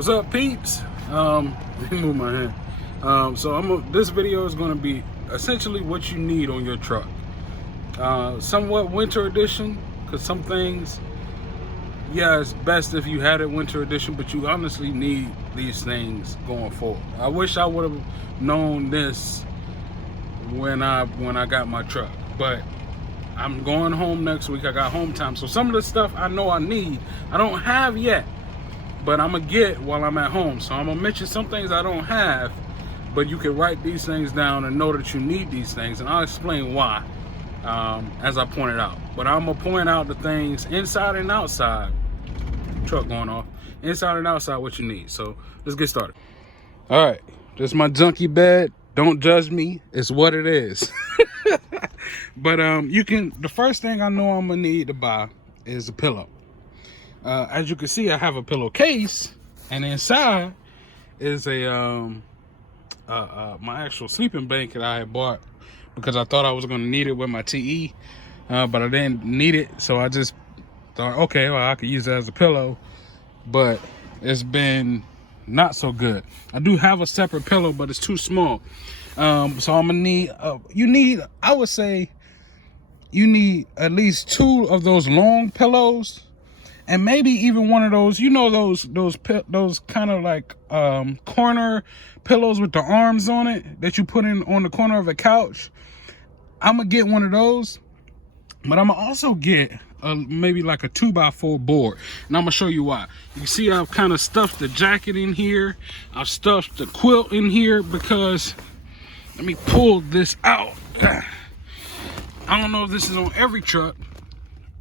What's up, peeps? Let me move my hand. This video is going to be essentially what you need on your truck. Somewhat winter edition, because some things, yeah, it's best if you had it winter edition, but you honestly need these things going forward. I wish I would have known this when I got my truck, but I'm going home next week. I got home time, so some of the stuff I know I need, I don't have yet, but I'm gonna get while I'm at home. So I'm gonna mention some things I don't have, but you can write these things down and know that you need these things, and I'll explain why as I point it out. But I'm gonna point out the things inside and outside. Truck going off. Inside and outside what you need. So let's get started. All right, this is my junkie bed. Don't judge me. It's what it is. But the first thing I know I'm gonna need to buy is a pillow. As you can see, I have a pillowcase, and inside is a my actual sleeping blanket I had bought because I thought I was gonna need it with my TE, but I didn't need it, so I just thought, okay, well, I could use it as a pillow, but it's been not so good. I do have a separate pillow, but it's too small. So I'm gonna need, I would say you need at least 2 of those long pillows, and maybe even one of those, those kind of like corner pillows with the arms on it that you put in on the corner of a couch. I'm gonna get one of those, but I'm gonna also get maybe like a 2x4 board, and I'm gonna show you why. You see, I've kind of stuffed the jacket in here. I've stuffed the quilt in here because, let me pull this out. I don't know if this is on every truck,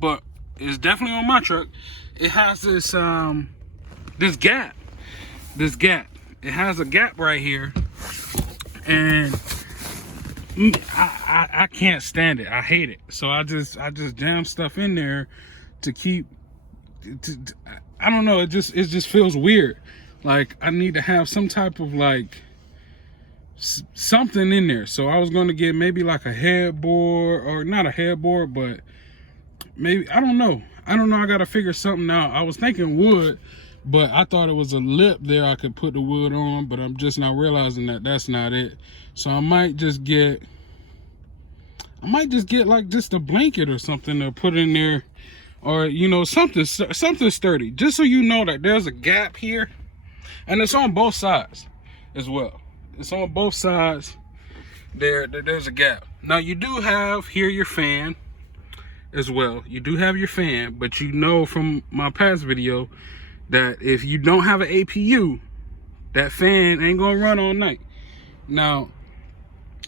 but it's definitely on my truck. It has this this gap. It has a gap right here, and I can't stand it. I hate it. So I just jam stuff in there to keep. I don't know. It just feels weird. Like I need to have some type of like something in there. So I was going to get maybe like a headboard, or not a headboard, but maybe, I don't know. I got to figure something out. I was thinking wood, but I thought it was a lip there I could put the wood on, but I'm just now realizing that that's not it. So I might just get like just a blanket or something to put in there, or something sturdy, just so you know that there's a gap here, and it's on both sides as well. It's on both sides. There's a gap. Now you do have here your fan as well. You do have your fan, but from my past video that if you don't have an APU, that fan ain't gonna run all night. Now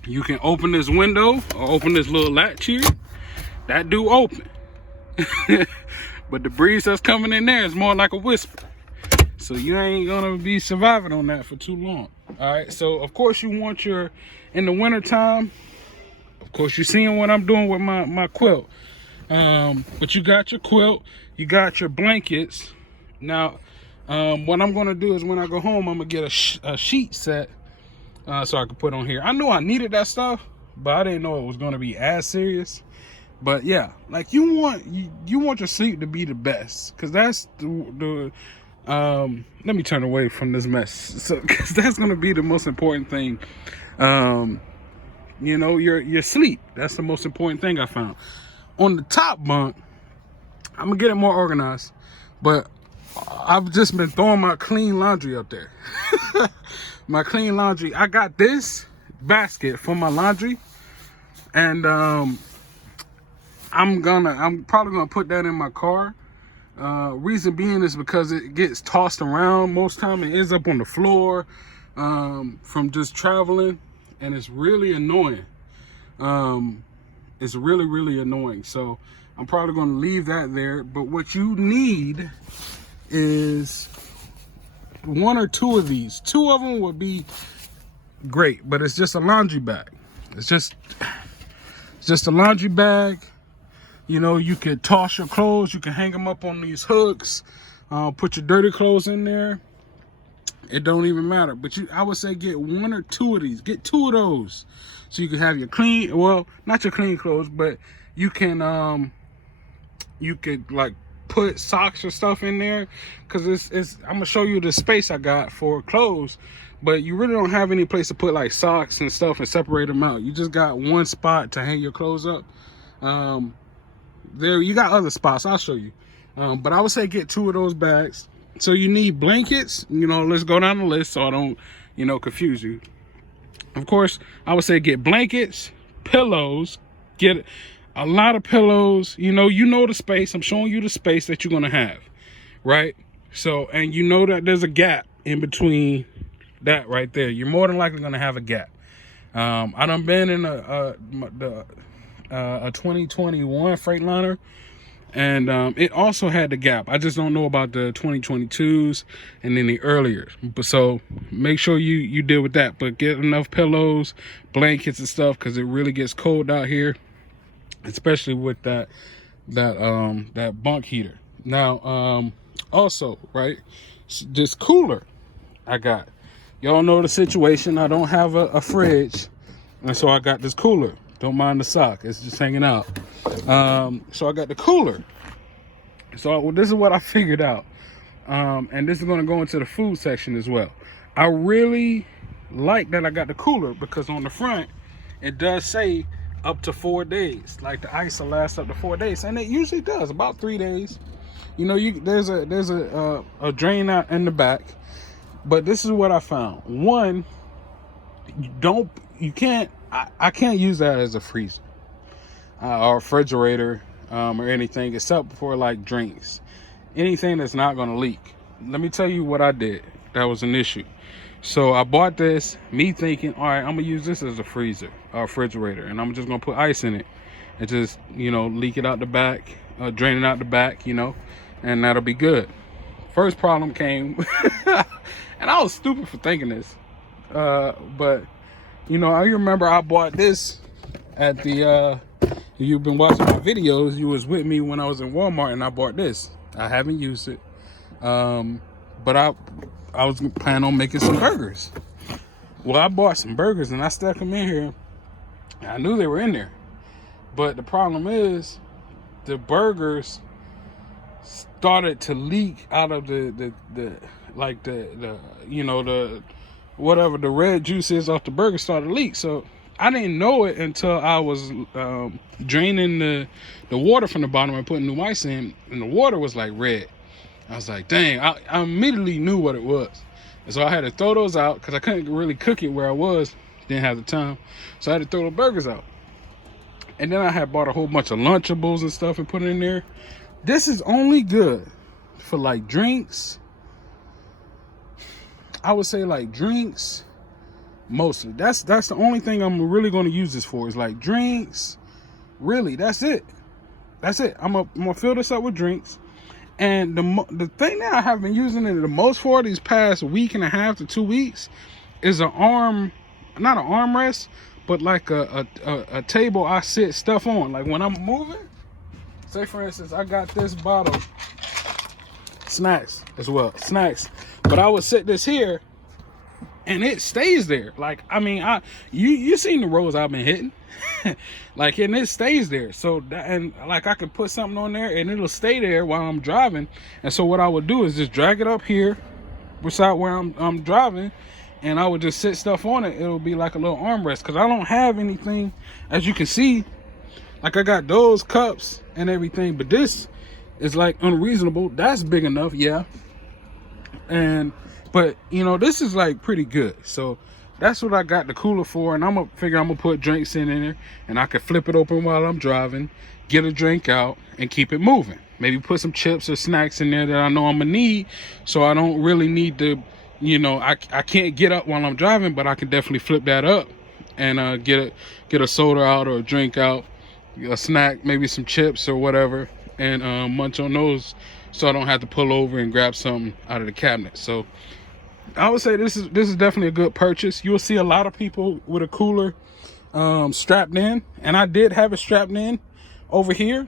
you can open this window or open this little latch here. That do open. But the breeze that's coming in there is more like a whisper. So you ain't gonna be surviving on that for too long. All right, so of course you want in the winter time, of course you're seeing what I'm doing with my quilt. But you got your quilt, you got your blankets. Now, what I'm gonna do is when I go home, I'm gonna get a sheet set so I can put on here. I knew I needed that stuff, but I didn't know it was gonna be as serious. But yeah, like you want your sleep to be the best, because that's the let me turn away from this mess, so because that's gonna be the most important thing. Your sleep, that's the most important thing I found. On the top bunk, I'm gonna get it more organized, but I've just been throwing my clean laundry up there. My clean laundry, I got this basket for my laundry, and I'm probably gonna put that in my car. Reason being is because it gets tossed around most time. It ends up on the floor from just traveling, and it's really annoying. It's really, really annoying. So I'm probably going to leave that there. But what you need is 1 or 2 of these. 2 of them would be great, but it's just a laundry bag. It's just a laundry bag. You could toss your clothes. You can hang them up on these hooks. Put your dirty clothes in there. It don't even matter. But I would say get 1 or 2 of these. Get 2 of those, so you can have your clean, well, not your clean clothes, but you could like put socks or stuff in there, because it's I'm gonna show you the space I got for clothes, but you really don't have any place to put like socks and stuff and separate them out. You just got one spot to hang your clothes up. There you got other spots, I'll show you, but I would say get 2 of those bags. So you need blankets. Let's go down the list so I don't confuse you. Of course, I would say get blankets, pillows, get a lot of pillows. You know the space. I'm showing you the space that you're gonna have, right? So, and that there's a gap in between that right there. You're more than likely gonna have a gap. I done been in a 2021 Freightliner, and it also had the gap. I just don't know about the 2022s and then the earlier. But so make sure you deal with that. But get enough pillows, blankets and stuff, because it really gets cold out here, especially with that bunk heater. Now, also, right, this cooler I got. Y'all know the situation. I don't have a fridge, and so I got this cooler. Don't mind the sock, it's just hanging out. So I got the cooler. So this is what I figured out. And this is gonna go into the food section as well. I really like that I got the cooler, because on the front, it does say up to 4 days. Like the ice will last up to 4 days. And it usually does, about 3 days. There's a drain out in the back. But this is what I found. One, I can't use that as a freezer or refrigerator or anything, except for like drinks, anything that's not going to leak. Let me tell you what I did. That was an issue. So I bought this, me thinking, all right, I'm gonna use this as a freezer or refrigerator, and I'm just gonna put ice in it and just leak it out the back, drain it out the back, and that'll be good. First problem came, and I was stupid for thinking this, but I remember I bought this at the, you've been watching my videos, you was with me when I was in Walmart, and I bought this. I haven't used it, but I was planning on making some burgers. Well, I bought some burgers and I stuck them in here. I knew they were in there, but the problem is the burgers started to leak out of the whatever the red juice is off the burger started to leak. So I didn't know it until I was draining the water from the bottom and putting new ice in, and the water was like red. I was like, dang, I immediately knew what it was. And so I had to throw those out because I couldn't really cook it where I was, didn't have the time. So I had to throw the burgers out. And then I had bought a whole bunch of Lunchables and stuff and put it in there. This is only good for like drinks. I would say like drinks mostly. That's the only thing I'm really going to use this for, is like drinks. Really, that's it. I'm gonna fill this up with drinks. And the thing that I have been using it the most for these past week and a half to 2 weeks is not an armrest, but like a table I sit stuff on. Like when I'm moving, say for instance, I got this bottle, snacks as well, but I would sit this here and it stays there. Like, I mean, you seen the rows I've been hitting. Like, and it stays there. So and like I could put something on there and it'll stay there while I'm driving. And so what I would do is just drag it up here beside where I'm driving, and I would just sit stuff on it. It'll be like a little armrest, because I don't have anything, as you can see. Like, I got those cups and everything, but this is like unreasonable. That's big enough, yeah. But this is like pretty good. So that's what I got the cooler for. And I'm gonna put drinks in there, and I can flip it open while I'm driving, get a drink out, and keep it moving. Maybe put some chips or snacks in there that I know I'm gonna need, so I don't really need to, I can't get up while I'm driving, but I can definitely flip that up and get a soda out or a drink out, a snack, maybe some chips or whatever, and munch on those, so I don't have to pull over and grab something out of the cabinet. So I would say this is definitely a good purchase. You'll see a lot of people with a cooler strapped in, and I did have it strapped in over here,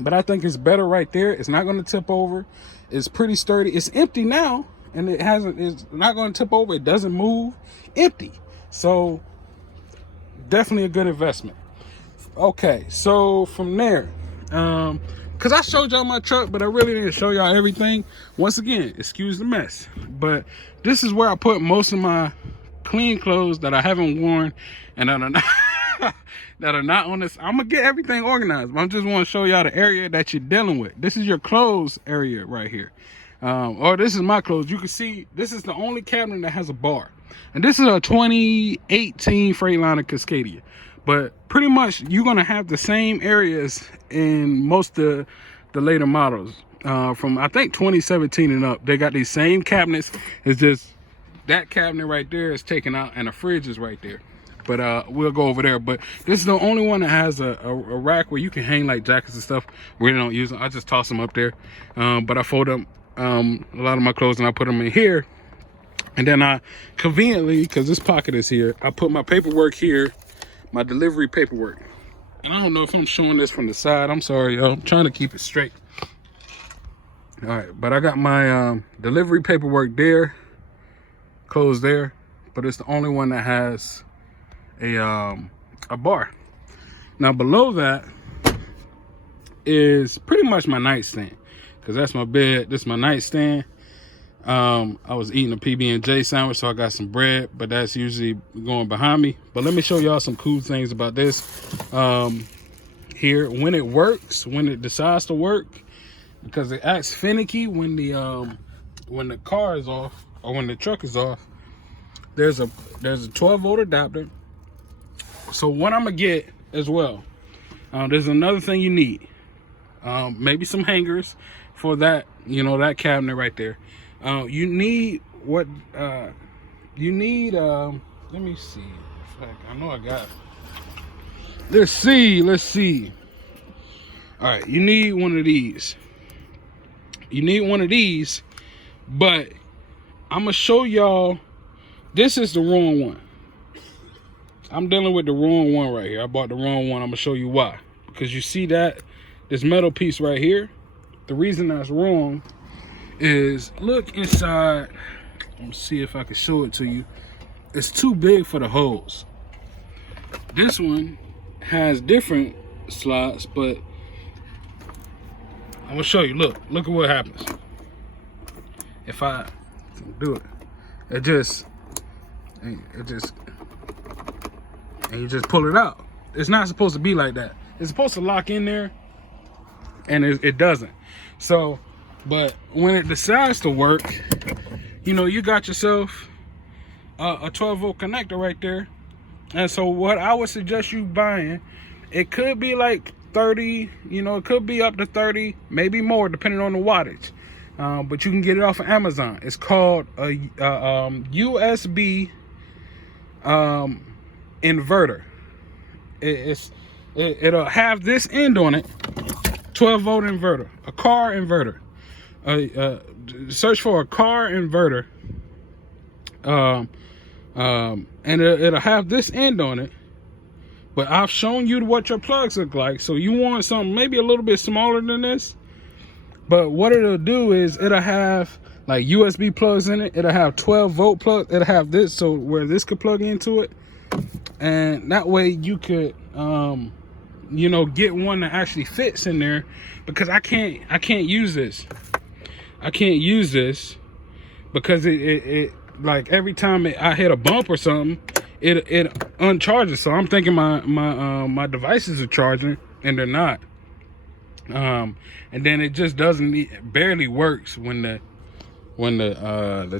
but I think it's better right there. It's not going to tip over. It's pretty sturdy. It's empty now, and it's not going to tip over. It doesn't move. Empty. So definitely a good investment. Okay, so from there, because I showed y'all my truck, but I really didn't show y'all everything. Once again, excuse the mess, but this is where I put most of my clean clothes that I haven't worn and that are not that are not on this. I'm gonna get everything organized, but I just want to show y'all the area that you're dealing with. This is your clothes area right here, or this is my clothes. You can see this is the only cabinet that has a bar, and this is a 2018 Freightliner Cascadia. But pretty much you're gonna have the same areas in most of the later models, from I think 2017 and up. They got these same cabinets. It's just that cabinet right there is taken out and the fridge is right there. But we'll go over there. But this is the only one that has a rack where you can hang like jackets and stuff. We don't use them. I just toss them up there. But I fold up a lot of my clothes and I put them in here. And then I conveniently, because this pocket is here, I put my paperwork here, my delivery paperwork. And I don't know if I'm showing this from the side. I'm sorry, y'all. I'm trying to keep it straight. All right, but I got my delivery paperwork there, closed there, but it's the only one that has a bar. Now below that is pretty much my nightstand, because that's my bed. This is my nightstand. I was eating a PB&J sandwich, so I got some bread, but that's usually going behind me. But let me show y'all some cool things about this. Here, when it works, when it decides to work, because it acts finicky when the car is off or when the truck is off. There's a 12-volt adapter. So what I'm gonna get as well, there's another thing you need, maybe some hangers for that, you know, that cabinet right there. You need what you need. Let me see. I know I got it. Let's see. All right, you need one of these. But I'm gonna show y'all. This is the wrong one. I'm dealing with the wrong one right here. I bought the wrong one. I'm gonna show you why. Because you see that this metal piece right here, the reason that's wrong is, look inside. Let me see if I can show it to you. It's too big for the holes. This one has different slots, but I'm gonna show you. Look at what happens if I do it. And you just pull it out. It's not supposed to be like that. It's supposed to lock in there, and it doesn't. So, but when it decides to work, you know, you got yourself a 12-volt connector right there. And so what I would suggest you buying, it could be like 30, you know, it could be up to 30, maybe more, depending on the wattage. But you can get it off of Amazon. It's called a USB inverter. It'll have this end on it, 12-volt inverter, a car inverter. Search for a car inverter, and it'll have this end on it. But I've shown you what your plugs look like, so you want something maybe a little bit smaller than this. But what it'll do is it'll have like USB plugs in it. It'll have 12-volt plugs. It'll have this, so where this could plug into it, and that way you could you know, get one that actually fits in there. Because I can't use this. I can't use this because it like every time I hit a bump or something, it uncharges. So I'm thinking my devices are charging, and they're not. And then it just barely works when the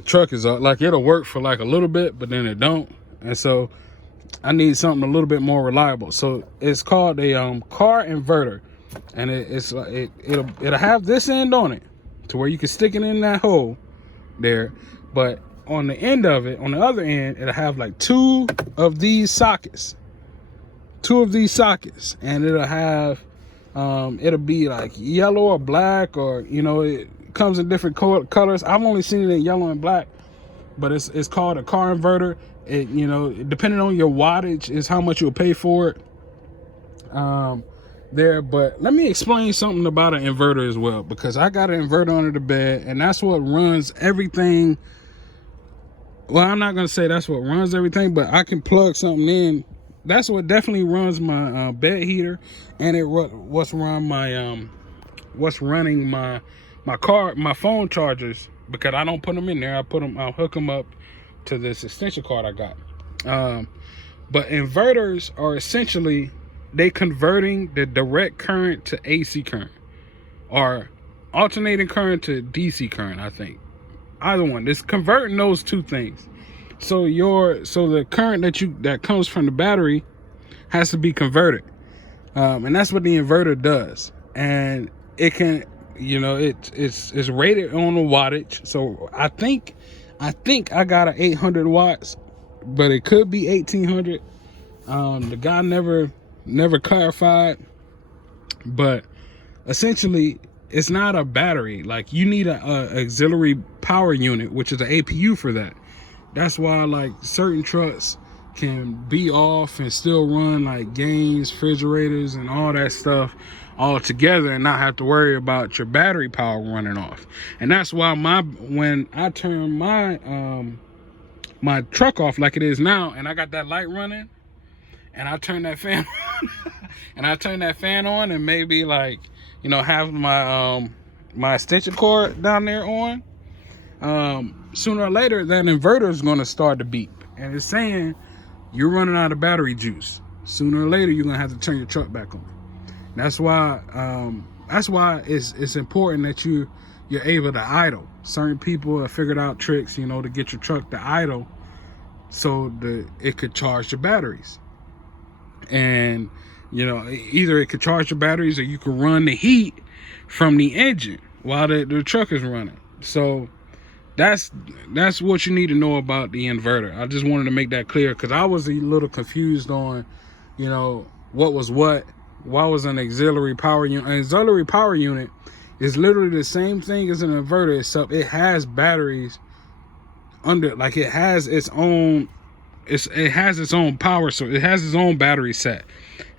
truck is up. Like, it'll work for like a little bit, but then it don't. And so I need something a little bit more reliable. So it's called a car inverter, and it'll have this end on it to where you can stick it in that hole there. But on the end of it, on the other end, it'll have like two of these sockets, and it'll have it'll be like yellow or black, or, you know, it comes in different colors. I've only seen it in yellow and black, but it's called a car inverter. It, you know, depending on your wattage is how much you'll pay for it there. But let me explain something about an inverter as well, because I got an inverter under the bed, and that's what runs everything. Well, I'm not gonna say that's what runs everything, but I can plug something in. That's what definitely runs my bed heater, and what's run my what's running my phone chargers, because I don't put them in there. I'll hook them up to this extension cord I got. But inverters are essentially, they converting the direct current to AC current, or alternating current to DC current, I think. Either one. It's converting those two things. So the current that comes from the battery has to be converted. And that's what the inverter does. And it can, it's rated on the wattage. So I think I got an 800 watts, but it could be 1800. The guy never clarified, but essentially it's not a battery. Like, you need a auxiliary power unit, which is an APU for that. That's why, like, certain trucks can be off and still run, like games, refrigerators, and all that stuff all together, and not have to worry about your battery power running off. And that's why when I turn my truck off like it is now, and I got that light running, and I turn that fan on, and maybe, like, have my extension cord down there on, sooner or later that inverter is going to start to beep, and it's saying you're running out of battery juice. Sooner or later you're going to have to turn your truck back on. That's why it's important that you're able to idle. Certain people have figured out tricks, to get your truck to idle so that it could charge the batteries. And either it could charge the batteries, or you could run the heat from the engine while the truck is running. So that's what you need to know about the inverter. I just wanted to make that clear, because I was a little confused on, what was what. Why was an auxiliary power unit? An auxiliary power unit is literally the same thing as an inverter, except it has batteries under, like, it has its own power, so it has its own battery set.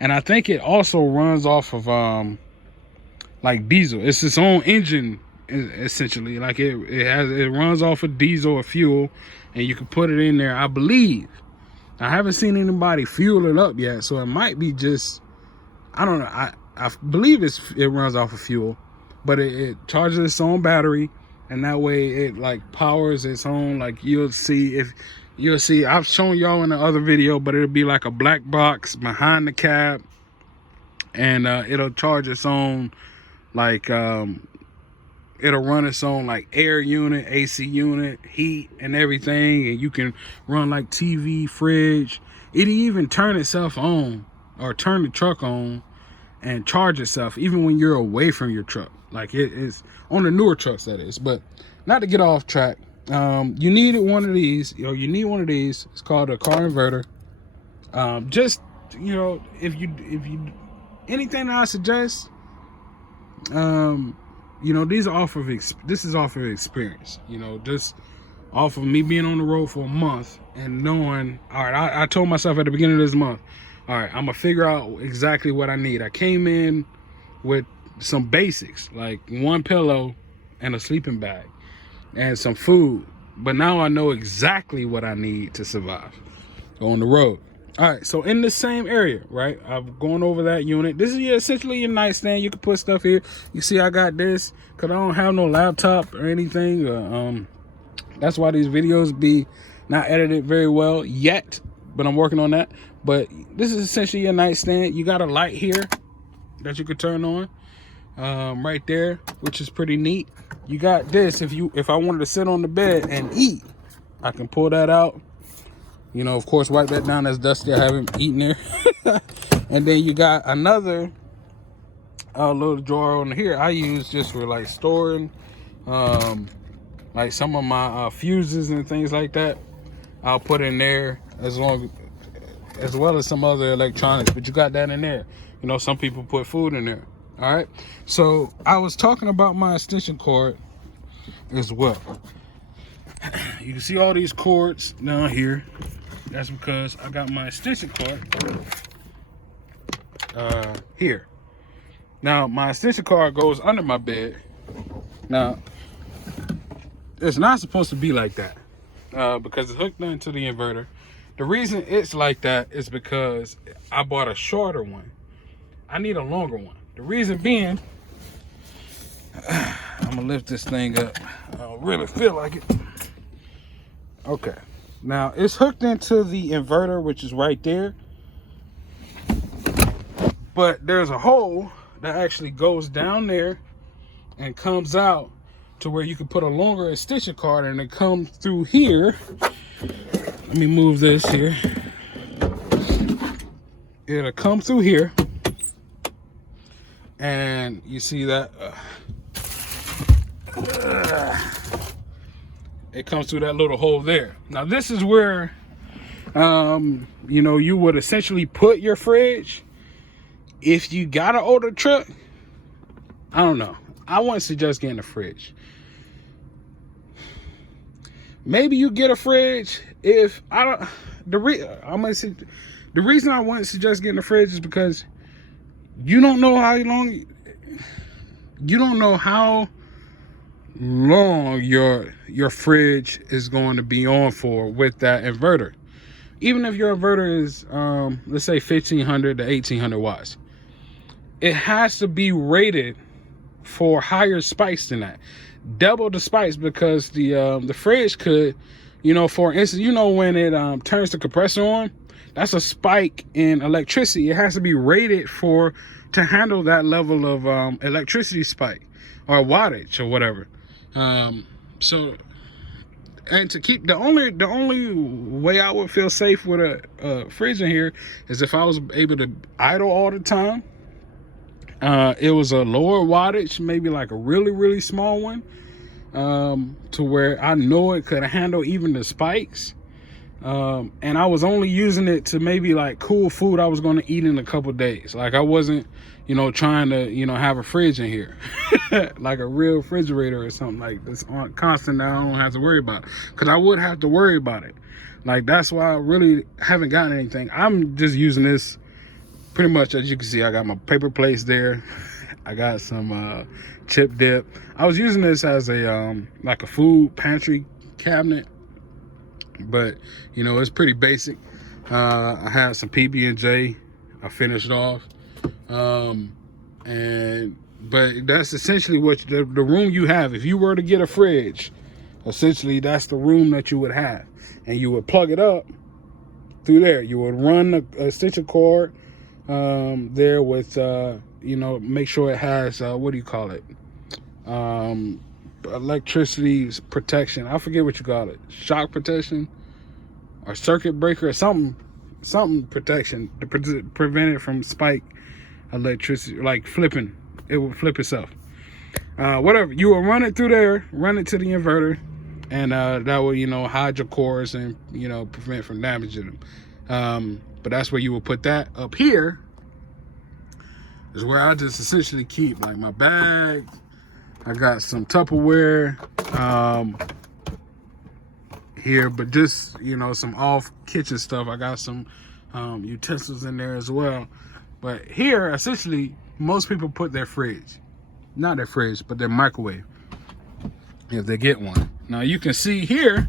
And I think it also runs off of like diesel. It's its own engine, essentially. Like, it runs off of diesel or fuel, and you can put it in there, I believe. I haven't seen anybody fuel it up yet, so it might be just, I don't know. I believe it runs off of fuel, but it charges its own battery, and that way it, like, powers its own. Like, you'll see, I've shown y'all in the other video, but it'll be like a black box behind the cab, and it'll charge its own, like, it'll run its own, like, air unit, AC unit, heat, and everything. And you can run, like, TV, fridge. It'll even turn itself on, or turn the truck on and charge itself, even when you're away from your truck. Like, it is on the newer trucks, that is. But not to get off track, you need one of these. It's called a car inverter. Just, if you anything that I suggest, these are this is off of experience. Just off of me being on the road for a month and knowing, all right, I told myself at the beginning of this month, all right, I'm gonna figure out exactly what I need. I came in with some basics, like one pillow and a sleeping bag and some food, but now I know exactly what I need to survive on the road. All right, so in the same area, right, I'm going over that unit. This is essentially your nightstand. You can put stuff here. You see I got this because I don't have no laptop or anything. That's why these videos be not edited very well yet, but I'm working on that. But this is essentially your nightstand. You got a light here that you could turn on right there, which is pretty neat. You got this. If I wanted to sit on the bed and eat, I can pull that out. Of course, wipe that down. That's dusty. I haven't eaten there. And then you got another little drawer on here I use just for, like, storing like some of my fuses and things like that. I'll put in there, as well as some other electronics. But you got that in there. Some people put food in there. All right. So I was talking about my extension cord as well. You can see all these cords down here. That's because I got my extension cord here. Now, my extension cord goes under my bed. Now, it's not supposed to be like that because it's hooked into the inverter. The reason it's like that is because I bought a shorter one. I need a longer one. The reason being I'm gonna lift this thing up. I don't really feel like it. Okay, now it's hooked into the inverter, which is right there, but there's a hole that actually goes down there and comes out to where you can put a longer extension cord, and it comes through here. Let me move this here. It'll come through here, and you see that it comes through that little hole there. Now this is where you know, you would essentially put your fridge. If you got an older truck, I don't know, I wouldn't suggest getting a fridge. Maybe you get a fridge if I don't. I'm gonna say the reason I wouldn't suggest getting a fridge is because you don't know how long. You don't know how long your fridge is going to be on for with that inverter. Even if your inverter is let's say 1500 to 1800 watts, it has to be rated for higher spikes than that. Double the spikes, because the fridge could, you know, for instance, you know, when it turns the compressor on, that's a spike in electricity. It has to be rated to handle that level of electricity spike or wattage or whatever. So, and to keep the only way I would feel safe with a fridge in here is if I was able to idle all the time. It was a lower wattage, maybe like a really small one, to where I know it could handle even the spikes. And I was only using it to maybe like cool food I was going to eat in a couple days. Like I wasn't, you know, trying to, you know, have a fridge in here like a real refrigerator or something like this on constant that I don't have to worry about, because I would have to worry about it. Like that's why I really haven't gotten anything. I'm just using this pretty much, as you can see. I got my paper plates there. I got some chip dip. I was using this as a like a food pantry cabinet, but you know, it's pretty basic. I had some PB&J. I finished off, but that's essentially what the room you have. If you were to get a fridge, essentially that's the room that you would have, and you would plug it up through there. You would run the extension cord there with you know, make sure it has what do you call it, electricity protection. I forget what you call it, shock protection or circuit breaker or something protection to prevent it from spike electricity, like flipping. It will flip itself, whatever. You will run it through there, run it to the inverter, and that will, you know, hide your cores and, you know, prevent from damaging them. But that's where you will put that. Up here is where I just essentially keep like my bag. I got some Tupperware here, but just, you know, some off kitchen stuff. I got some utensils in there as well. But here, essentially, most people put their fridge, not their fridge, but their microwave, if they get one. Now you can see here,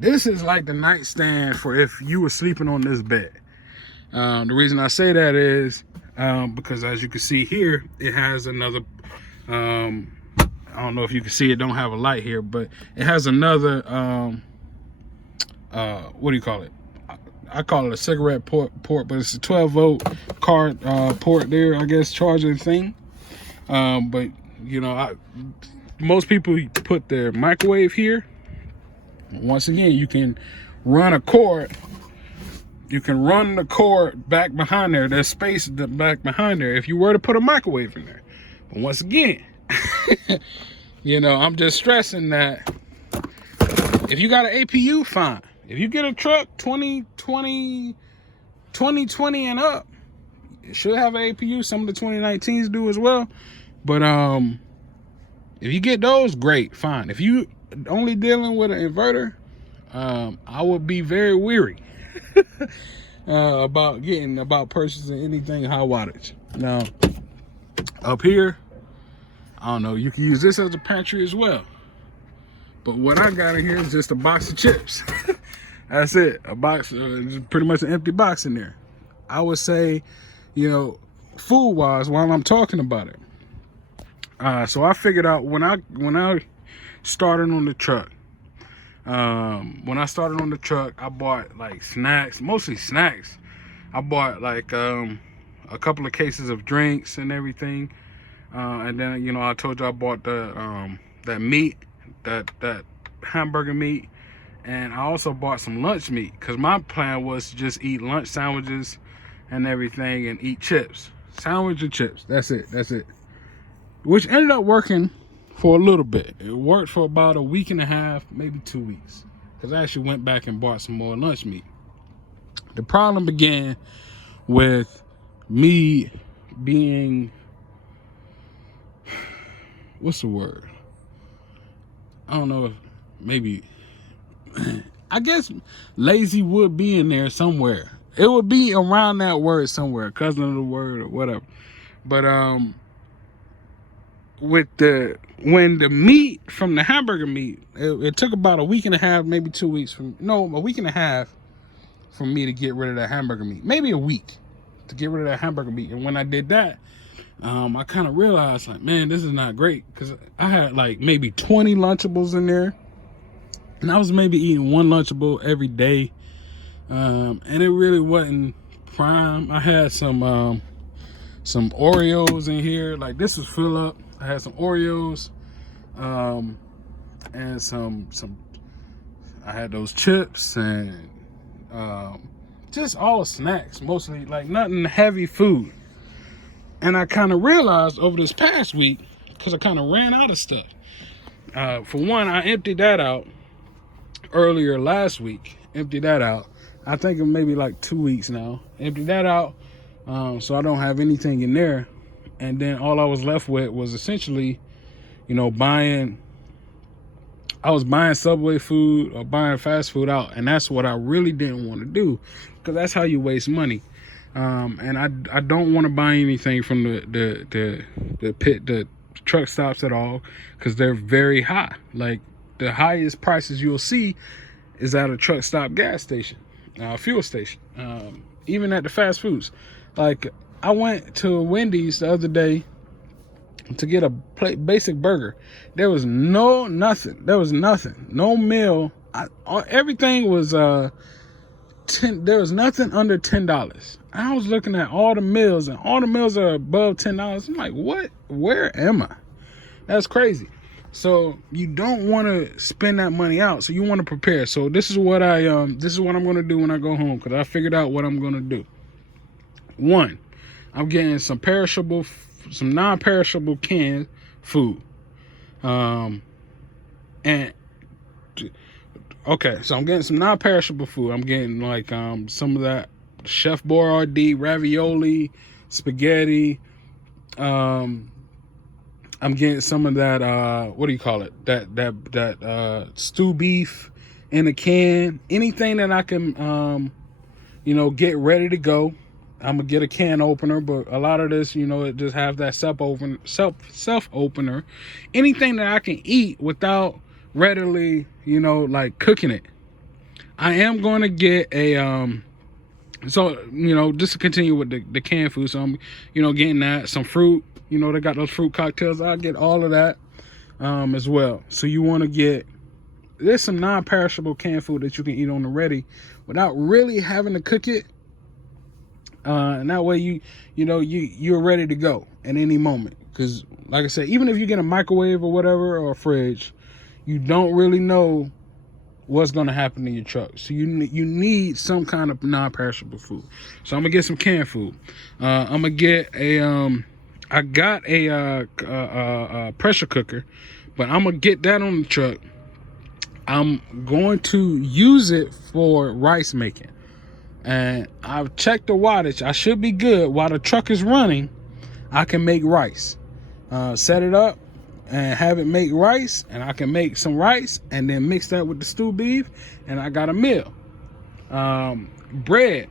this is like the nightstand for if you were sleeping on this bed. The reason I say that is because, as you can see here, it has another, I don't know if you can see it, don't have a light here, but it has another, what do you call it? I call it a cigarette port, but it's a 12-volt card port there, I guess, charging thing. But, you know, most people put their microwave here. Once again, you can run a cord. You can run the cord back behind there. There's space back behind there if you were to put a microwave in there. But once again, you know, I'm just stressing that if you got an APU, fine. If you get a truck 2020 and up, it should have an APU. Some of the 2019s do as well. But if you get those, great, fine. If you only dealing with an inverter, I would be very weary about purchasing anything high wattage. Now, up here, I don't know, you can use this as a pantry as well. But what I got in here is just a box of chips. That's it, a box, pretty much an empty box in there. I would say, you know, food-wise, while I'm talking about it, So I figured out when I started on the truck. When I started on the truck, I bought like snacks, mostly snacks. I bought like a couple of cases of drinks and everything. And then, you know, I told you I bought the that meat, that hamburger meat, and I also bought some lunch meat because my plan was to just eat lunch sandwiches and everything and eat chips, sandwich and chips. That's it. Which ended up working for a little bit. It worked for about a week and a half, maybe 2 weeks, because I actually went back and bought some more lunch meat. The problem began with me being, what's the word? I don't know if maybe, I guess lazy would be in there somewhere. It would be around that word somewhere, cousin of the word or whatever. But when the meat from the hamburger meat, it took about a week and a half, maybe 2 weeks a week and a half for me to get rid of that hamburger meat. Maybe a week to get rid of that hamburger meat. And when I did that, I kind of realized, like, man, this is not great, because I had like maybe 20 Lunchables in there, and I was maybe eating one Lunchable every day, and it really wasn't prime. I had some Oreos in here, like this was fill up. I had some Oreos, and some I had those chips and just all snacks, mostly, like nothing heavy food. And I kind of realized over this past week, because I kind of ran out of stuff. For one, I emptied that out earlier last week. Emptied that out. I think it maybe like 2 weeks now. Emptied that out, so I don't have anything in there. And then all I was left with was essentially, you know, I was buying Subway food or buying fast food out, and that's what I really didn't want to do, because that's how you waste money. And I don't want to buy anything from the truck stops at all, because they're very high. Like the highest prices you'll see is at a truck stop gas station, fuel station, even at the fast foods. Like I went to Wendy's the other day to get a basic burger. There was nothing. There was nothing. No meal. Everything was there was nothing under $10. I was looking at all the meals, and all the meals are above $10. I'm like, what? Where am I? That's crazy. So you don't want to spend that money out. So you want to prepare. So this is what I'm going to do when I go home, because I figured out what I'm going to do. One, I'm getting some non-perishable canned food. Okay, so I'm getting some non-perishable food. I'm getting like some of that Chef Boyardee ravioli, spaghetti. I'm getting some of that what do you call it? That stew beef in a can. Anything that I can get ready to go. I'm gonna get a can opener, but a lot of this, it just have that self opener. Anything that I can eat without readily, like cooking it. I am going to get a just to continue with the canned food. So I'm getting that, some fruit. They got those fruit cocktails. I'll get all of that as well. So you want to get, there's some non-perishable canned food that you can eat on the ready without really having to cook it. And that way you're ready to go at any moment. Because like I said, even if you get a microwave or whatever, or a fridge, you don't really know what's going to happen in your truck. So you need some kind of non-perishable food. So I'm gonna get some canned food. I'm gonna get I got a pressure cooker, but I'm gonna get that on the truck. I'm going to use it for rice making. And I've checked the wattage. I should be good. While the truck is running, I can make rice. Set it up and have it make rice, and I can make some rice and then mix that with the stew beef, and I got a meal. Bread.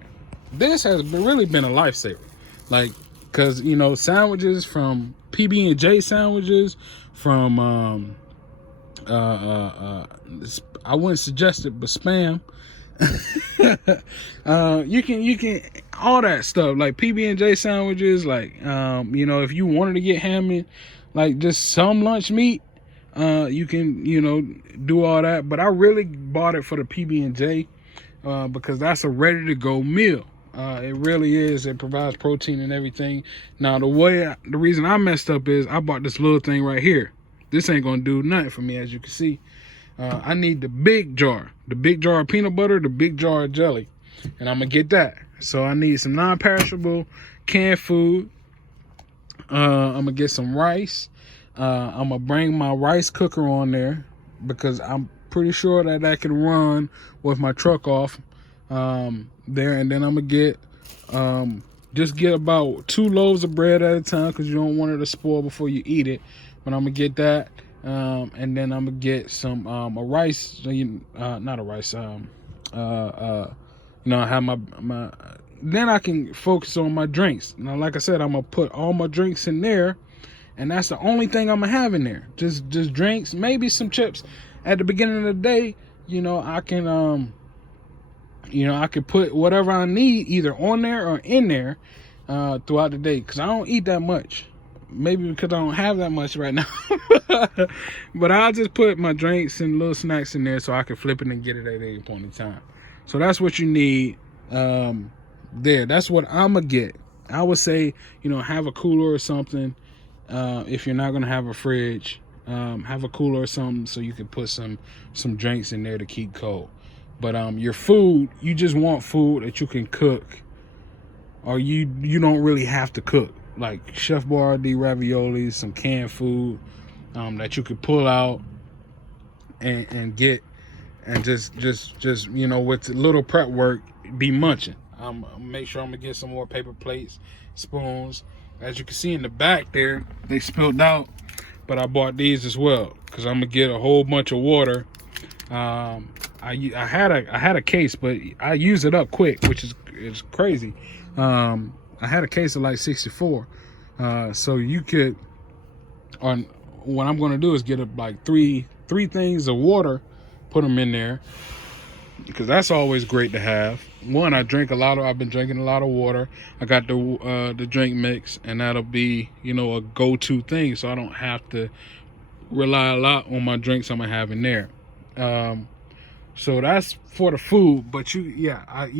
This has really been a lifesaver. Like, because, sandwiches from PB&J sandwiches, from, I wouldn't suggest it, but Spam. You can all that stuff, like PB&J sandwiches, like if you wanted to get ham and like just some lunch meat, you can, you know, do all that. But I really bought it for the PB&J because that's a ready to go meal. It really is. It provides protein and everything. Now the reason I messed up is I bought this little thing right here. This ain't gonna do nothing for me, as you can see. I need the big jar of peanut butter, the big jar of jelly, and I'm gonna get that. So I need some non-perishable canned food. I'm gonna get some rice. I'm gonna bring my rice cooker on there because I'm pretty sure that I can run with my truck off there. And then I'm gonna get just get about 2 loaves of bread at a time because you don't want it to spoil before you eat it. But I'm gonna get that, and then I'm gonna get some a rice, not a rice. You know, I have my. Then I can focus on my drinks. Now, like I said, I'm gonna put all my drinks in there, and that's the only thing I'm gonna have in there. Just drinks, maybe some chips. At the beginning of the day, you know, I can I can put whatever I need either on there or in there throughout the day, because I don't eat that much. Maybe because I don't have that much right now. But I'll just put my drinks and little snacks in there so I can flip it and get it at any point in time. So that's what you need there. That's what I'm gonna get. I would say, you know, have a cooler or something. If you're not gonna have a fridge, have a cooler or something so you can put some drinks in there to keep cold. But your food, you just want food that you can cook, or you don't really have to cook. Like Chef Boyardee raviolis, some canned food that you could pull out and get, and just you know, with a little prep work, be munching. Make sure I'm gonna get some more paper plates, spoons. As you can see in the back there, they spilled out, but I bought these as well because I'm gonna get a whole bunch of water. I had a case, but I used it up quick, which is crazy. I had a case of like 64. So you could, what I'm gonna do is get like three things of water, put them in there, because that's always great to have. One, I've been drinking a lot of water. I got the drink mix, and that'll be, you know, a go-to thing, so I don't have to rely a lot on my drinks I'm gonna have in there. So that's for the food, but you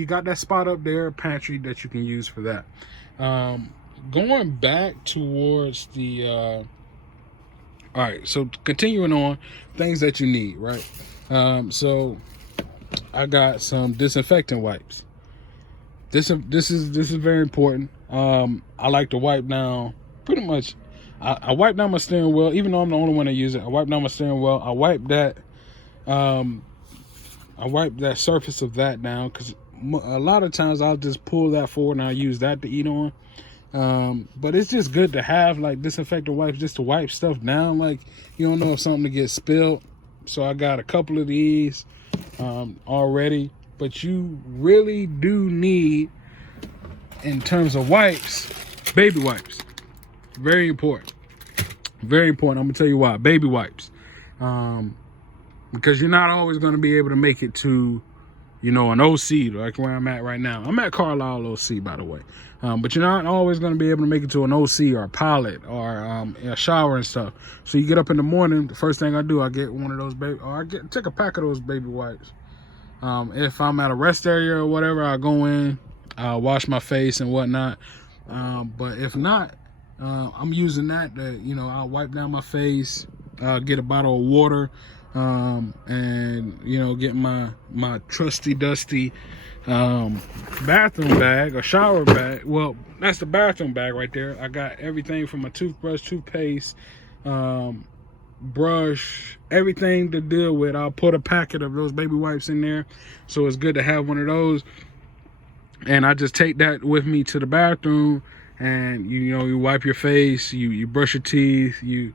got that spot up there, pantry, that you can use for that. Going back towards the all right, so continuing on, things that you need, right? So I got some disinfectant wipes. This is very important. I like to wipe down pretty much. I wipe down my steering wheel, even though I'm the only one that use it. I wipe down my steering wheel. I wipe that surface of that down, because a lot of times I'll just pull that forward and I'll use that to eat on. But it's just good to have like disinfectant wipes just to wipe stuff down. Like, you don't know if something to get spilled. So I got a couple of these already. But you really do need, in terms of wipes, baby wipes. Very important. Very important. I'm gonna tell you why. Baby wipes. Because you're not always going to be able to make it to, you know, an OC, like where I'm at right now. I'm at Carlisle OC, by the way. But you're not always going to be able to make it to an OC or a pilot or a shower and stuff. So you get up in the morning, the first thing I do, I get one of those take a pack of those baby wipes. If I'm at a rest area or whatever, I go in, wash my face and whatnot. But if not, I'm using that to, you know, I'll wipe down my face, get a bottle of water, and, you know, get my trusty dusty bathroom bag or shower bag. Well, that's the bathroom bag right there. I got everything from my toothbrush, toothpaste, brush, everything to deal with. I'll put a packet of those baby wipes in there, so it's good to have one of those. And I just take that with me to the bathroom, and you know, you wipe your face, you brush your teeth, you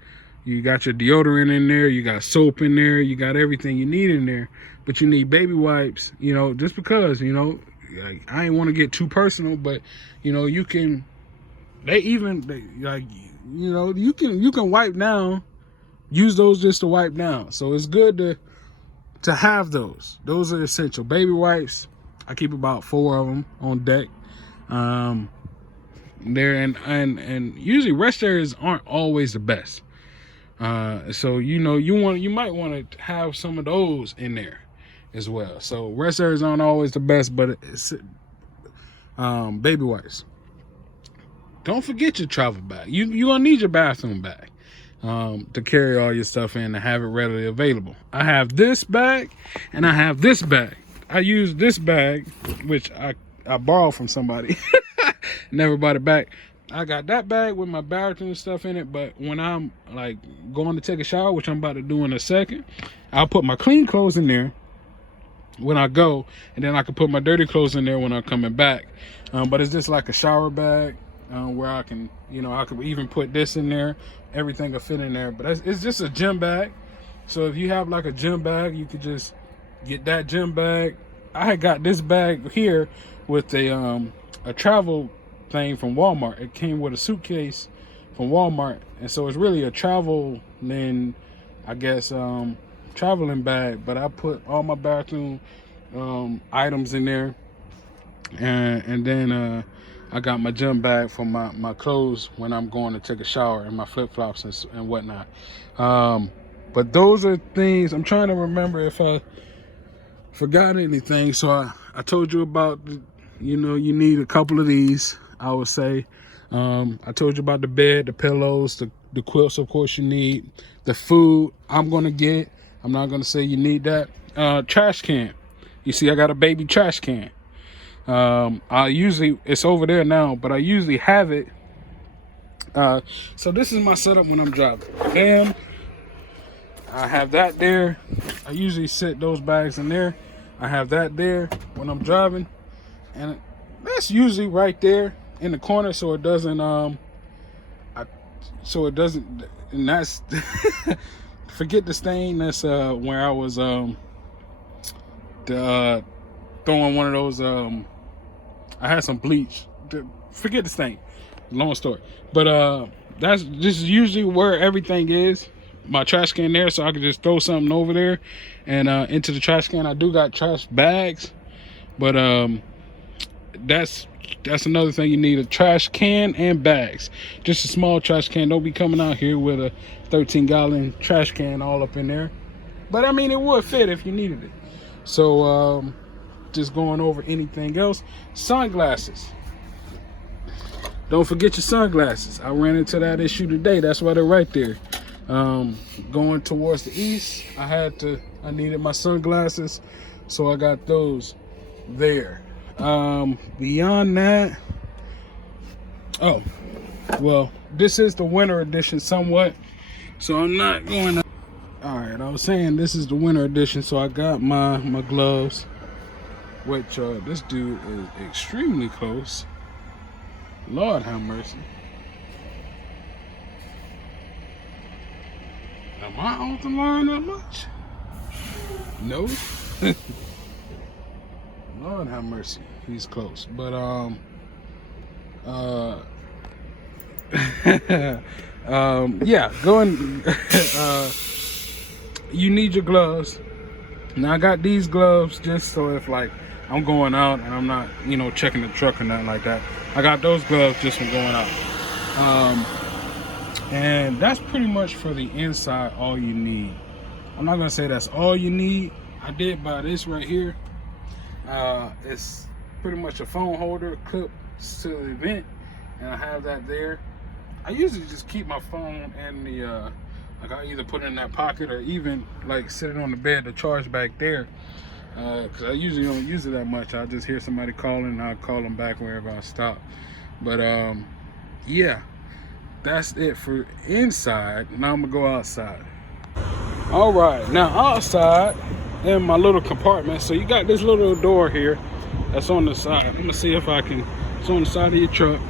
got your deodorant in there, you got soap in there, you got everything you need in there. But you need baby wipes, you know, just because, you know, like, I ain't want to get too personal, but, you know, you can, like, you know, you can wipe down, use those just to wipe down. So it's good to have those. Those are essential. Baby wipes, I keep about 4 of them on deck. There and usually rest areas aren't always the best. So you might want to have some of those in there as well. So rest areas aren't always the best, but it's baby wipes. Don't forget your travel bag. You're gonna need your bathroom bag to carry all your stuff in and have it readily available. I have this bag and I have this bag. I use this bag, which I borrowed from somebody. Never bought it back. I got that bag with my bathroom stuff in it, but when I'm like going to take a shower, which I'm about to do in a second, I'll put my clean clothes in there when I go, and then I can put my dirty clothes in there when I'm coming back. But it's just like a shower bag where I can, I could even put this in there. Everything will fit in there, but it's just a gym bag. So if you have like a gym bag, you could just get that gym bag. I had got this bag here with a travel thing from Walmart. It came with a suitcase from Walmart, and so it's really a traveling, I guess, traveling bag. But I put all my bathroom items in there, and then I got my gym bag for my clothes when I'm going to take a shower, and my flip-flops and whatnot. But those are things I'm trying to remember if I forgot anything. So I told you about you need a couple of these, I would say. I told you about the bed, the pillows, the quilts, of course, you need. The food I'm going to get. I'm not going to say you need that. Trash can. You see, I got a baby trash can. It's over there now, but I usually have it. So this is my setup when I'm driving. Bam. I have that there. I usually set those bags in there. I have that there when I'm driving. And that's usually right there in the corner, so it doesn't and that's forget the stain. That's where I was throwing one of those I had some bleach. Forget the stain. Long story. But this is usually where everything is. My trash can there, so I can just throw something over there and into the trash can. I do got trash bags, but that's another thing you need: a trash can and bags. Just a small trash can. Don't be coming out here with a 13-gallon trash can all up in there. But I mean, it would fit if you needed it. So just going over anything else. Sunglasses. Don't forget your sunglasses. I ran into that issue today. That's why they're right there. Going towards the east, I needed my sunglasses, so I got those there. Beyond that, this is the winter edition somewhat, so I'm not going to. All right, I was saying this is the winter edition, so I got my gloves, which this dude is extremely close. Lord have mercy. Am I on the line that much? No. Lord have mercy. He's close. But yeah, going you need your gloves. Now I got these gloves just so if like I'm going out and I'm not, checking the truck or nothing like that. I got those gloves just for going out. And that's pretty much for the inside all you need. I'm not gonna say that's all you need. I did buy this right here. It's pretty much a phone holder clips to the event, and I have that there. I usually just keep my phone in the like I either put it in that pocket or even like sit it on the bed to charge back there, because I usually don't use it that much. I just hear somebody calling and I'll call them back wherever I stop. But yeah, that's it for inside. Now I'm gonna go outside. All right, now outside in my little compartment. So you got this little door here that's on the side. I'm gonna see if I can. It's on the side of your truck.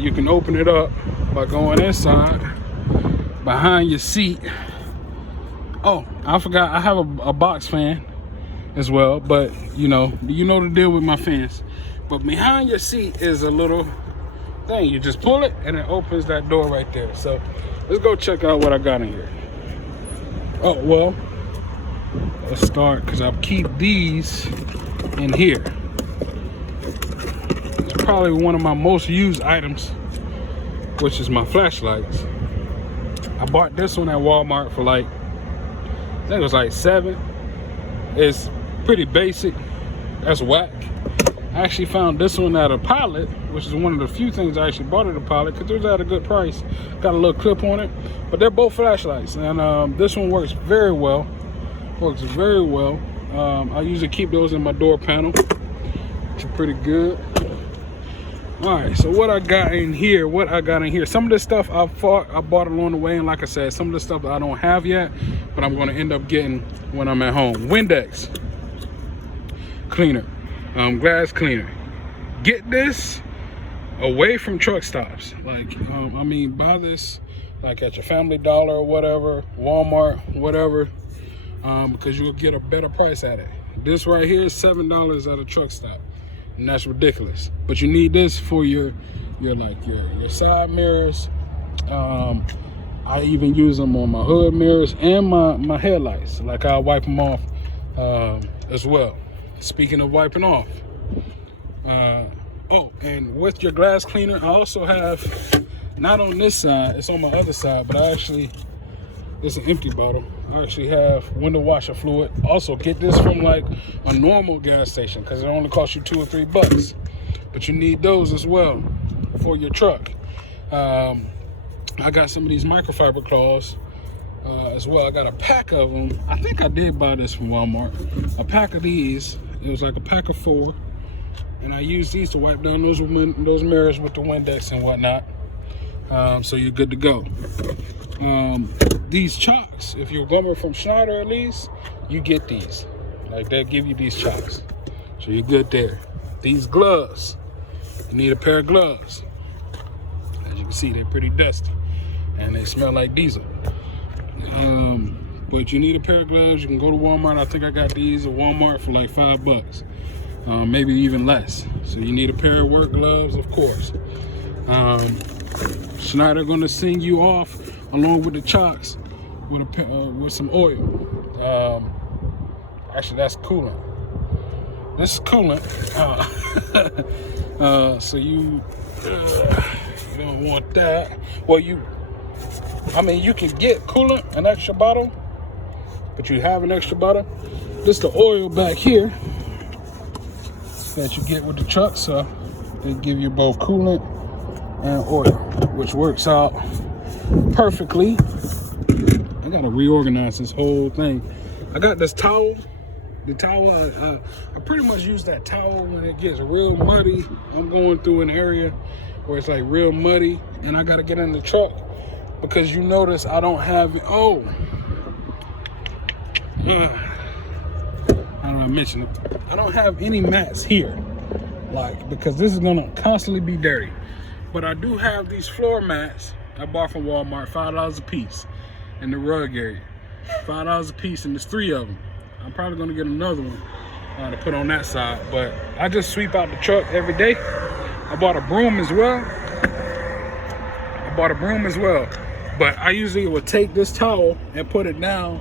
You can open it up by going inside behind your seat. Oh, I forgot I have a box fan as well, but you know the deal with my fans. But behind your seat is a little thing. You just pull it and it opens that door right there. So let's go check out what I got in here. Oh, well, let's start because I'll keep these in here. It's probably one of my most used items, which is my flashlights. I bought this one at Walmart for like, I think it was like $7. It's pretty basic. That's whack. I actually found this one at a Pilot, which is one of the few things I actually bought at a Pilot because it was at a good price. Got a little clip on it, but they're both flashlights, and this one works very well. Works very well. I usually keep those in my door panel, which are pretty good. All right, so what I got in here, some of this stuff I bought along the way, and like I said, some of the stuff that I don't have yet, but I'm going to end up getting when I'm at home. Windex cleaner, glass cleaner. Get this away from truck stops. Like, I mean, buy this like at your Family Dollar or whatever, Walmart, whatever, because you'll get a better price at it. This right here is $7 at a truck stop, and that's ridiculous. But you need this for your side mirrors. I even use them on my hood mirrors and my headlights. Like, I wipe them off as well. Speaking of wiping off, oh, and with your glass cleaner, I also have, not on this side, it's on my other side, but it's an empty bottle. I actually have window washer fluid. Also, get this from like a normal gas station because it only costs you $2 or $3. But you need those as well for your truck. I got some of these microfiber cloths as well. I got a pack of them. I think I did buy this from Walmart. A pack of these. It was like a pack of 4. And I use these to wipe down those mirrors with the Windex and whatnot. So you're good to go. These chocks, if you're going from Schneider at least, you get these. Like, they'll give you these chocks. So you're good there. These gloves, you need a pair of gloves. As you can see, they're pretty dusty and they smell like diesel. But you need a pair of gloves. You can go to Walmart. I think I got these at Walmart for like $5. Maybe even less. So you need a pair of work gloves, of course. Schneider gonna send you off along with the chocks with some oil. Actually, that's coolant. This is coolant. So you don't want that. Well, you can get coolant, an extra bottle, but you have an extra bottle. This is the oil back here that you get with the truck. So they give you both coolant and oil, which works out perfectly. I gotta reorganize this whole thing. I got this towel. The towel, I pretty much use that towel when it gets real muddy. I'm going through an area where it's like real muddy, and I gotta get in the truck because you notice I don't have it. Oh, I don't know, I mentioned it. I don't have any mats here, like, because this is gonna constantly be dirty. But I do have these floor mats I bought from Walmart, $5 a piece, in the rug area. $5 a piece, and there's 3 of them. I'm probably gonna get another one to put on that side, but I just sweep out the truck every day. I bought a broom as well. But I usually would take this towel and put it down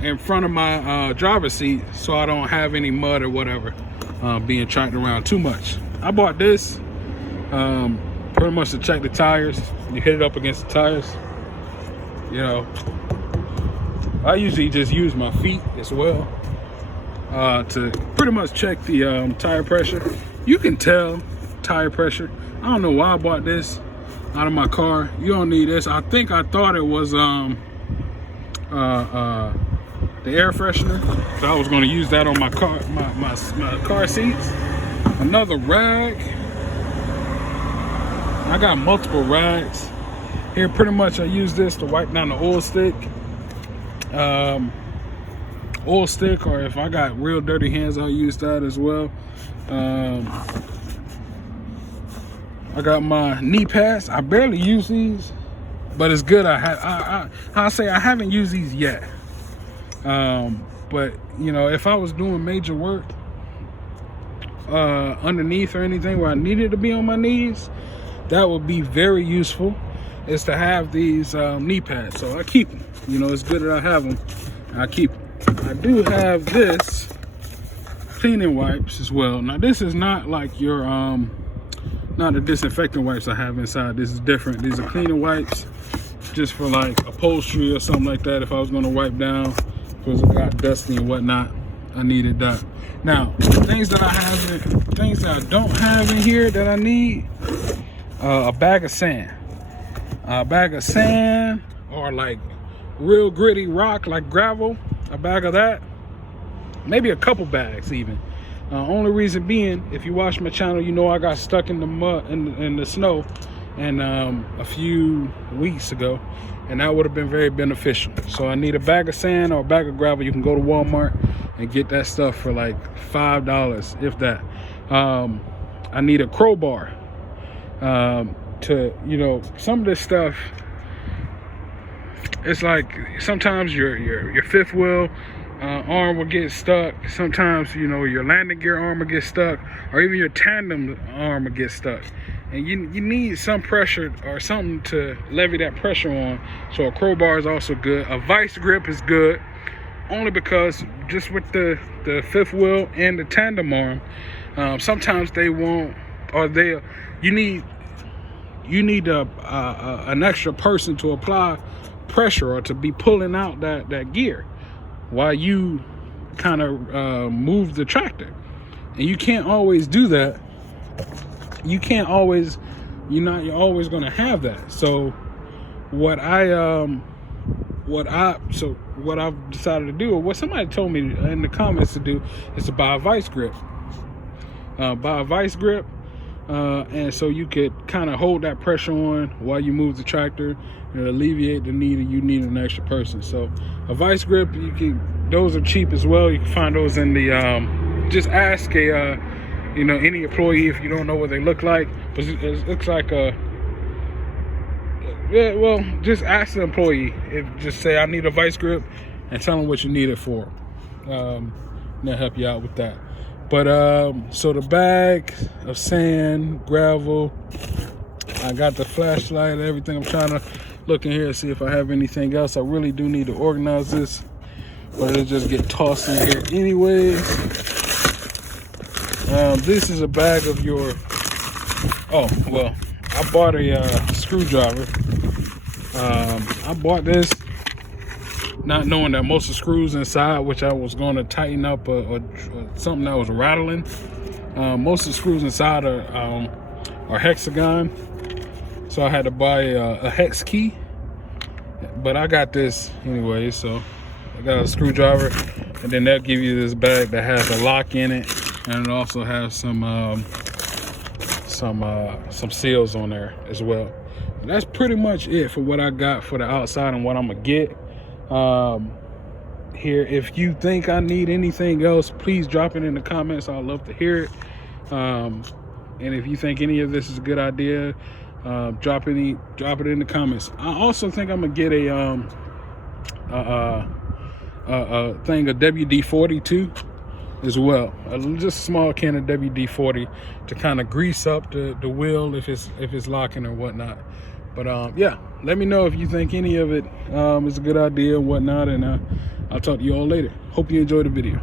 in front of my driver's seat so I don't have any mud or whatever being tracked around too much. I bought this pretty much to check the tires. You hit it up against the tires, you know. I usually just use my feet as well to pretty much check the tire pressure. You can tell tire pressure. I don't know why I bought this out of my car. You don't need this. I thought it was the air freshener, so I was going to use that on my car, my car seats. Another rag. I got multiple rags here. Pretty much I use this to wipe down the oil stick. Or if I got real dirty hands, I'll use that as well. I got my knee pads. I barely use these, but it's good. I'll say I haven't used these yet. But you know, if I was doing major work underneath or anything where I needed to be on my knees, that would be very useful, is to have these knee pads. So I keep them. You know, it's good that I have them. I keep them. I do have this cleaning wipes as well. Now this is not like your not the disinfectant wipes I have inside. This is different. These are cleaning wipes just for like upholstery or something like that. If I was gonna wipe down because it got dusty and whatnot, I needed that. Now, things that I don't have in here that I need, a bag of sand. A bag of sand, or like real gritty rock like gravel, a bag of that. Maybe a couple bags even. Only reason being, if you watch my channel, you know I got stuck in the mud, in the snow, and a few weeks ago, and that would have been very beneficial. So I need a bag of sand or a bag of gravel. You can go to Walmart and get that stuff for like $5, if that. I need a crowbar to, you know, some of this stuff. It's like sometimes your fifth wheel arm will get stuck. Sometimes, you know, your landing gear arm will get stuck, or even your tandem arm will get stuck. And you need some pressure or something to levy that pressure on. So a crowbar is also good. A vice grip is good, only because just with the fifth wheel and the tandem arm, sometimes they won't, or you need an extra person to apply pressure or to be pulling out that gear while you kind of move the tractor. And you can't always do that. You can't always, you're always going to have that. So what I've decided to do, or what somebody told me in the comments to do, is to buy a vice grip. And so you could kind of hold that pressure on while you move the tractor and alleviate the need of you needing an extra person. So a vice grip, those are cheap as well. You can find those in the, just ask any employee if you don't know what they look like. But it looks like just ask the employee. Just say, I need a vice grip, and tell them what you need it for. And they'll help you out with that. But so the bag of sand, gravel, I got the flashlight, everything. I'm trying to look in here and see if I have anything else. I really do need to organize this, but it'll just get tossed in here anyways. This is a bag of your, I bought a screwdriver. I bought this not knowing that most of the screws inside, which I was going to tighten up or something that was rattling. Most of the screws inside are hexagon, so I had to buy a hex key. But I got this anyway, so I got a screwdriver, and then they'll give you this bag that has a lock in it, and it also has some seals on there as well. And that's pretty much it for what I got for the outside and what I'm gonna get. Here, if you think I need anything else, please drop it in the comments. I'd love to hear it. And if you think any of this is a good idea, drop it in the comments. I also think I'm gonna get a thing of WD-40 too as well, just a small can of WD-40 to kind of grease up the wheel if it's locking or whatnot. But yeah, let me know if you think any of it is a good idea or whatnot, and I'll talk to you all later. Hope you enjoyed the video.